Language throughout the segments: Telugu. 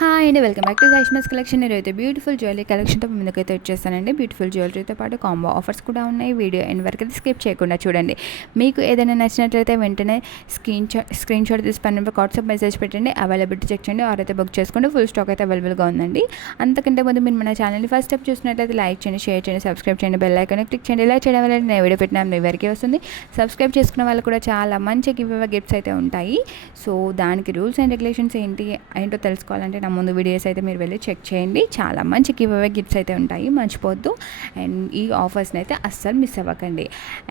హాయ్ అండి, వెల్కమ్ బ్యాక్ టు జైష్మస్ కలెక్షన్. ఈరోజు బ్యూటిఫుల్ జ్యువెలరీ కలెక్షన్తో ముందుకైతే వచ్చేస్తానండి. బ్యూటిఫుల్ జ్యువెలరీతో పాటు కాంబో ఆఫర్స్ కూడా ఉన్నాయి. వీడియో ఎండ్ వరకు అయితే స్కిప్ చేయకుండా చూడండి. మీకు ఏదైనా నచ్చినట్లయితే వెంటనే స్క్రీన్ షాట్ తీసి పని వాట్సాప్ మెసేజ్ పెట్టండి. అవైలబిలిటీ చెక్ చేయండి. ఆర్ అయితే బుక్ చేసుకోండి. ఫుల్ స్టాక్ అయితే అవైలబుల్గా ఉందండి. అంతకంటే ముందు మీరు మన ఛానల్ని ఫస్ట్ స్టెప్ చూసినట్లయితే లైక్ చేయండి, షేర్ చేయండి, సబ్స్క్రైబ్ చేయండి, బెల్ ఐకాన్ క్లిక్ చేయండి. ఇలా చేయడం వల్ల నేను వీడియో పెట్టినా మీ వరకే వస్తుంది. సబ్స్క్రైబ్ చేసుకున్న వాళ్ళు కూడా చాలా మంచి గిఫ్ట్స్ అయితే ఉంటాయి. సో దానికి రూల్స్ అండ్ రెగ్యులేషన్స్ ఏంటో తెలుసుకోవాలంటే నా ముందు వీడియోస్ అయితే మీరు వెళ్ళి చెక్ చేయండి. చాలా మంచి గిఫ్ట్స్ అయితే ఉంటాయి, మర్చిపోద్దు. అండ్ ఈ ఆఫర్స్ని అయితే అస్సలు మిస్ అవ్వకండి.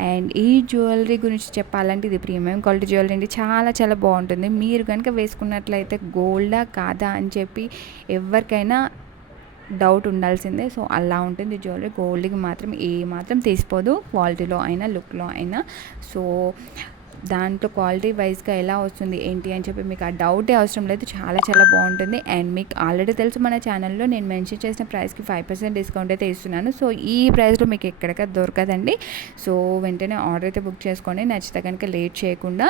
అండ్ ఈ జ్యువెలరీ గురించి చెప్పాలంటే ఇది ప్రీమియం క్వాలిటీ జ్యువెలరీ అండి. చాలా చాలా బాగుంటుంది. మీరు కనుక వేసుకున్నట్లయితే గోల్డా కాదా అని చెప్పి ఎవరికైనా డౌట్ ఉండాల్సిందే. సో అలా ఉంటుంది జ్యువెలరీ. గోల్డ్కి మాత్రం మాత్రం తీసిపోదు, క్వాలిటీలో అయినా లుక్లో అయినా. సో దాంట్లో క్వాలిటీ వైజ్గా ఎలా వస్తుంది ఏంటి అని చెప్పి మీకు ఆ డౌటే అవసరం లేదు. చాలా చాలా బాగుంటుంది. అండ్ మీకు ఆల్రెడీ తెలుసు, మన ఛానల్లో నేను మెన్షన్ చేసిన ప్రైస్కి 5% డిస్కౌంట్ అయితే ఇస్తున్నాను. సో ఈ ప్రైస్లో మీకు ఎక్కడికి దొరకదండి. సో వెంటనే ఆర్డర్ అయితే బుక్ చేసుకోండి. నచ్చితే కనుక లేట్ చేయకుండా.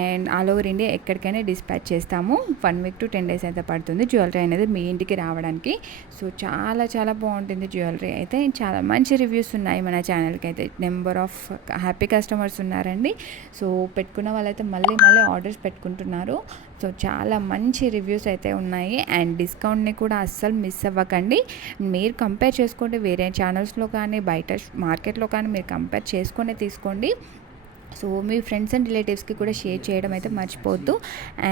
అండ్ ఆల్ ఓవర్ ఇండియా ఎక్కడికైనా డిస్పాచ్ చేస్తాము. 1 వీక్ to 10 days అయితే పడుతుంది జ్యువెలరీ అనేది మీ ఇంటికి రావడానికి. సో చాలా చాలా బాగుంటుంది జ్యువెలరీ అయితే. చాలా మంచి రివ్యూస్ ఉన్నాయి మన ఛానల్కి అయితే. నెంబర్ ఆఫ్ హ్యాపీ కస్టమర్స్ ఉన్నారండి. సో పెట్టుకున్న వాళ్ళైతే మళ్ళీ ఆర్డర్స్ పెట్టుకుంటున్నారు. సో చాలా మంచి రివ్యూస్ అయితే ఉన్నాయి. అండ్ డిస్కౌంట్ని కూడా అస్సలు మిస్ అవ్వకండి. మీరు కంపేర్ చేసుకోండి, వేరే ఛానల్స్లో కానీ బయట మార్కెట్లో కానీ మీరు కంపేర్ చేసుకొని తీసుకోండి. సో మీ ఫ్రెండ్స్ అండ్ రిలేటివ్స్కి కూడా షేర్ చేయడం అయితే మర్చిపోవద్దు.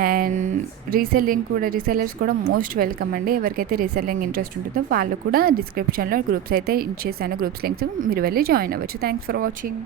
అండ్ రీసెల్లర్స్ కూడా మోస్ట్ వెల్కమ్ అండి. ఎవరికైతే రీసెల్లింగ్ ఇంట్రెస్ట్ ఉంటుందో వాళ్ళు కూడా డిస్క్రిప్షన్లో గ్రూప్స్ అయితే ఇచ్చేసాను. గ్రూప్స్ లింక్స్ మీరు వెళ్ళి జాయిన్ అవ్వచ్చు. Thanks for watching.